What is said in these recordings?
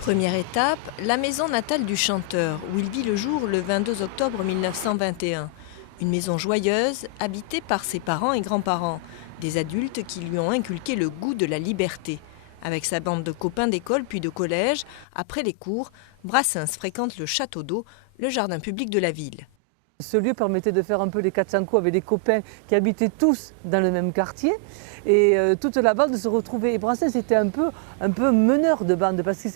Première étape, la maison natale du chanteur, où il vit le jour le 22 octobre 1921. Une maison joyeuse, habitée par ses parents et grands-parents, des adultes qui lui ont inculqué le goût de la liberté. Avec sa bande de copains d'école puis de collège, après les cours, Brassens fréquente le château d'eau, le jardin public de la ville. Ce lieu permettait de faire un peu les 400 coups avec des copains qui habitaient tous dans le même quartier. Et toute la bande se retrouvait. Et Brassens était un peu meneur de bande parce qu'il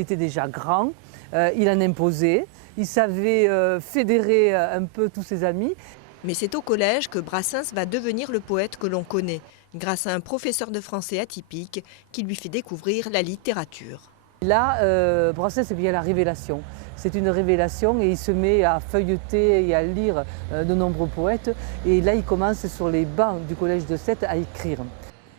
était déjà grand, il en imposait, il savait fédérer un peu tous ses amis. Mais c'est au collège que Brassens va devenir le poète que l'on connaît, grâce à un professeur de français atypique qui lui fait découvrir la littérature. Là, Brassens vient la révélation. C'est une révélation et il se met à feuilleter et à lire de nombreux poètes. Et là, il commence sur les bancs du collège de Sète à écrire.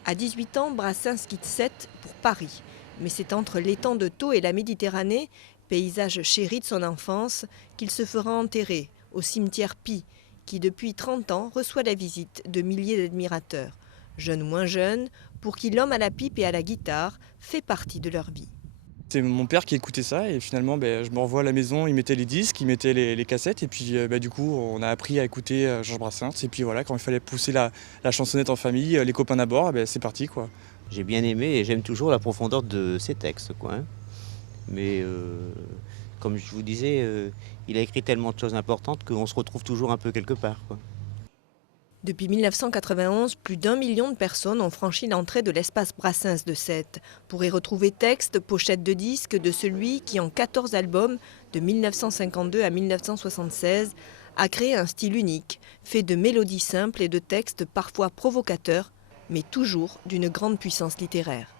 À 18 ans, Brassens quitte Sète pour Paris. Mais c'est entre l'étang de Thau et la Méditerranée, paysage chéri de son enfance, qu'il se fera enterrer au cimetière Pie, qui depuis 30 ans reçoit la visite de milliers d'admirateurs, jeunes ou moins jeunes, pour qui l'homme à la pipe et à la guitare fait partie de leur vie. C'est mon père qui écoutait ça et finalement je me revois à la maison, il mettait les disques, il mettait les cassettes et puis du coup on a appris à écouter Georges Brassens et puis voilà, quand il fallait pousser la chansonnette en famille, les copains d'abord, c'est parti quoi. J'ai bien aimé et j'aime toujours la profondeur de ses textes quoi. Mais comme je vous disais, il a écrit tellement de choses importantes qu'on se retrouve toujours un peu quelque part quoi. Depuis 1991, plus d'1 million de personnes ont franchi l'entrée de l'espace Brassens de Sète pour y retrouver textes, pochettes de disques de celui qui, en 14 albums, de 1952 à 1976, a créé un style unique, fait de mélodies simples et de textes parfois provocateurs, mais toujours d'une grande puissance littéraire.